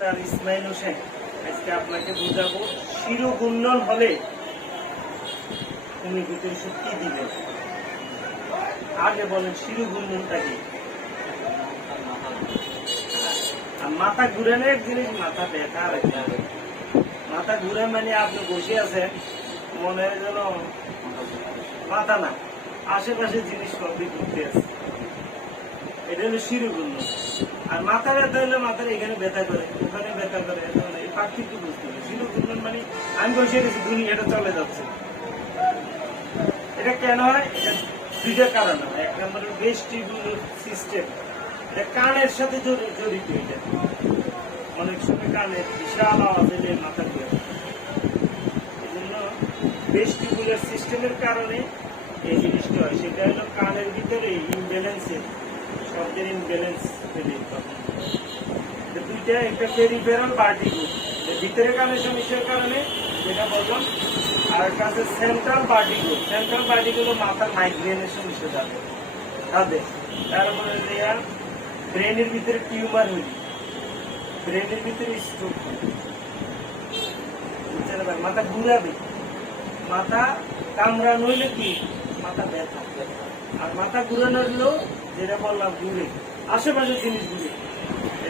Doctor Ismail Hossain. আজকে আপনাকে বুঝাবো শিরোঘূর্ণন হলে হোমিওপ্যাথি ওষুধ কি দিবেন। আগে বলেন শিরোঘূর্ণনটা কি? আর মাথা ঘুরানো এক জিনিস, মাথা ব্যথা আর একটা। মাথা ঘুরে মানে আপনি বসে আছেন, মনে হয় যেন মাথা না, আশেপাশে জিনিস সবই ঘুরতে আছে, এটা হলো শিরোঘূর্ণন। আর মাথা ব্যথা হলে মাথার এখানে ব্যথা করে, ওখানে ব্যথা করে, এই পার্থক্য বুঝতে হবে। শিরোঘূর্ণন মানে আমি বসে গেছি, দুনিয়াটা চলে যাচ্ছে। এটা কেন হয়? এটা দুইটা কারণ হয়। এক নম্বর ভেস্টিবুলার সিস্টেম, এটা কানের সাথে জড়িত। এটা অনেক সময় কানের বিশাল আওয়াজ এলে মাথা ঘুরে, এই জন্য ভেস্টিবুলার সিস্টেমের কারণে এই জিনিসটা হয়। সেটা হলো কানের ভিতরে ইমব্যালেন্সের, শব্দের ইমব্যালেন্স তৈরি। দুইটা, একটা পেরিফেরাল ভার্টিগো, ভিতরে কানের সমস্যার কারণে যেটা বললাম, আর একটা আছে সেন্ট্রাল ভার্টিগো। সেন্ট্রাল ভার্টিগো হলো মাথার মাইগ্রেনের সমস্যা যাবে তাদের। তারপরে ব্রেনের ভিতরে টিউমার হইল, ব্রেনের ভিতরে স্ট্রোক, মাথা ঘুরাবে, মাথা কামড়ানো হইলে কি মাথা ব্যথা। আর মাথা ঘুরানো হইলেও যেটা বললাম ঘুরে, আশেপাশের জিনিস ঘুরে,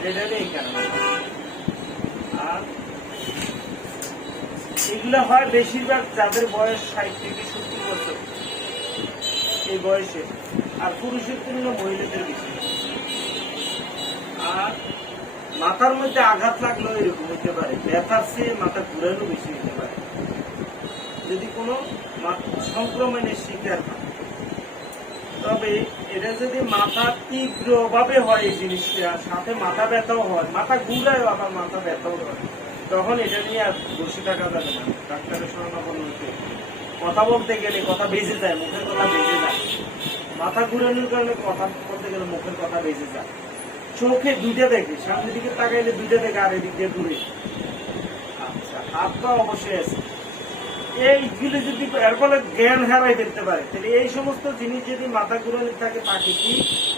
এটা এই কারণে। আর এগুলো হয় বেশিরভাগ যাদের বয়স 60 থেকে 70 বছর, এই বয়সে। আর পুরুষের তুলনায় মহিলাদের বেশি। আর মাথার মধ্যে আঘাত লাগলেও এরকম হতে পারে, ব্যথার চেয়ে মাথা ঘুরানো বেশি হতে পারে যদি কোনো সংক্রমণের শিকার হয়। তবে এটা যদি মাথা তীব্রভাবে হয়, এই জিনিসটা সাথে মাথা ব্যথাও হয়, মাথা ঘুরায় আবার মাথা ব্যথাও হয়, তখন এটা নিয়ে আর বসে থাকা যাবে না, ডাক্তারের শরণাপন্ন হতে। কথা বলতে গেলে কথা বেজে যায়, মুখের কথা বেজে যায়। মাথা ঘুরানোর কারণে কথা বলতে গেলে মুখের কথা বেজে যায়। চোখে দুইটা দেখে, সামনের দিকে তাকাইলে দুইটা দেখে, আর এদিক দিয়ে দূরে। আচ্ছা, হাত পা অবশ্যই আছে। এইগুলো যদি এর ফলে জ্ঞান হারাই ফেলতে পারে, তাহলে এই সমস্ত জিনিস যদি মাথা ঘুরানোর থাকে, তাকে কি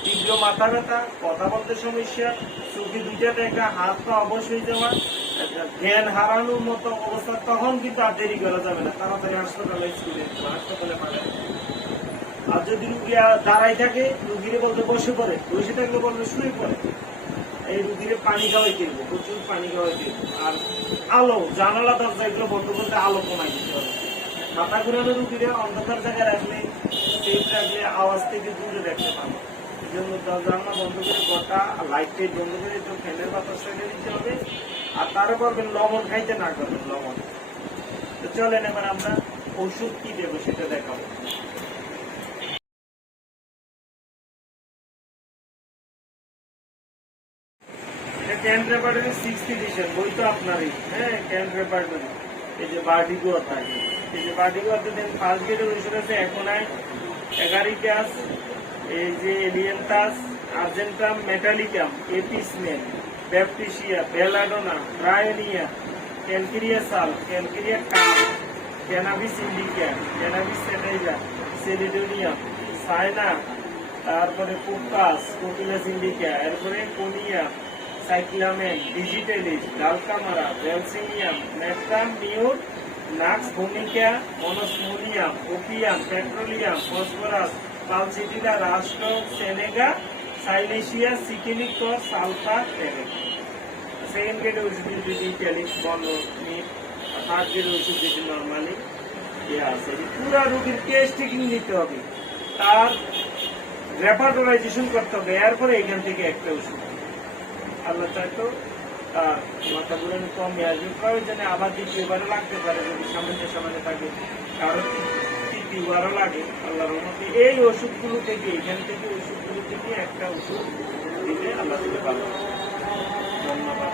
তীব্র মাথা ব্যথা, কথা বলতে সমস্যা, চোখে দুইটা দেখা, হাত পা অবশ্যই যাওয়া, জ্ঞান হারানোর মতো অবস্থা, তখন কিন্তু আর দেরি করা যাবে না, তাড়াতাড়ি হাসপাতালে পাবে। আর যদি রুগী দাঁড়াই থাকে, রুগীরে বলতে বসে পড়ে, বসে থাকলে বলবে শুয়ে পড়ে। এই রুগীরে পানি খাওয়াই কিনবো, প্রচুর পানি খাওয়াই কিনবো। আর আলো, জানালা দরজা এগুলো বন্ধ করতে আলো কমাই দিতে হবে। মাথা ঘুরানো রুগীরে অন্ধকার জায়গায় রাখলে, টেপ রাখলে আওয়াজ থেকে দূরে রাখতে পারবো। এই জন্য জানলা বন্ধ করে, গোটা লাইট টাইট বন্ধ করে একটু ফ্যানের বাতাস ছেড়ে দিতে হবে। আর তারও করবেন লবণ খাইতে না করবেন, লবণ। তো চলেন এবার আমরা ওষুধ কি দেবো সেটা দেখাবো। ক্যান্ট রেপার্টরি 6th এডিশন বই তো আপনারই, হ্যাঁ, ক্যান্ট রেপার্টরি। এই যে বার্ডিগো থাকে, এই যে বার্ডিগো দেন, ফার্স্ট গ্রেডের ওষুধ আছে এখনাই, এগারিকাস, এই যে এলিয়েন্টাস, আর্জেন্টাম, মেটালিকাম, এপিসমেন, baptisia, belladonna, bryonia, calcarea sulph, calcarea কাম, cannabis indica, cannabis sativa, chelidonium, cina, তারপরে কোকাস, কোকিলাস ইন্ডিকা, এরপরে কোনিয়া, সাইক্লামেন, ডিজিটালিস, ডালকামারা, ভ্যালসিনিয়াম, ন্যাট্রাম, মিউর, নাক্স ভূমিকা, মনোসমোনিয়াম, ওপিয়াম, পেট্রোলিয়াম, ফসফরাস, পালসিটিলা, রাষ্ট্র, senega, সাইলেশিয়া, সিকিলিকর, sulphur, Terek. Second গ্রেডের ওষুধ যদি italic বন্ধ নিট, থার্ড গ্রেডের ওষুধ যদি নর্মালি দেওয়া আছে। পুরা রোগীর কেস টেকিং নিতে হবে, তার রেপার্টোরাইজেশন করতে হবে, এরপরে এখান থেকে একটা ওষুধ। আল্লাহ চাইতো তার মাথা ঘুরানো কমে আসবে, প্রয়োজনে আবার দ্বিতীয়বারও লাগতে পারে যদি সামনে থাকে, কারণ তৃতীয়বারও লাগে আল্লাহর রহমতে। এই ওষুধগুলো থেকে, এখান থেকে ওষুধগুলো থেকে একটা ওষুধ দিলে আল্লাহ দিতে পারবে। ধন্যবাদ।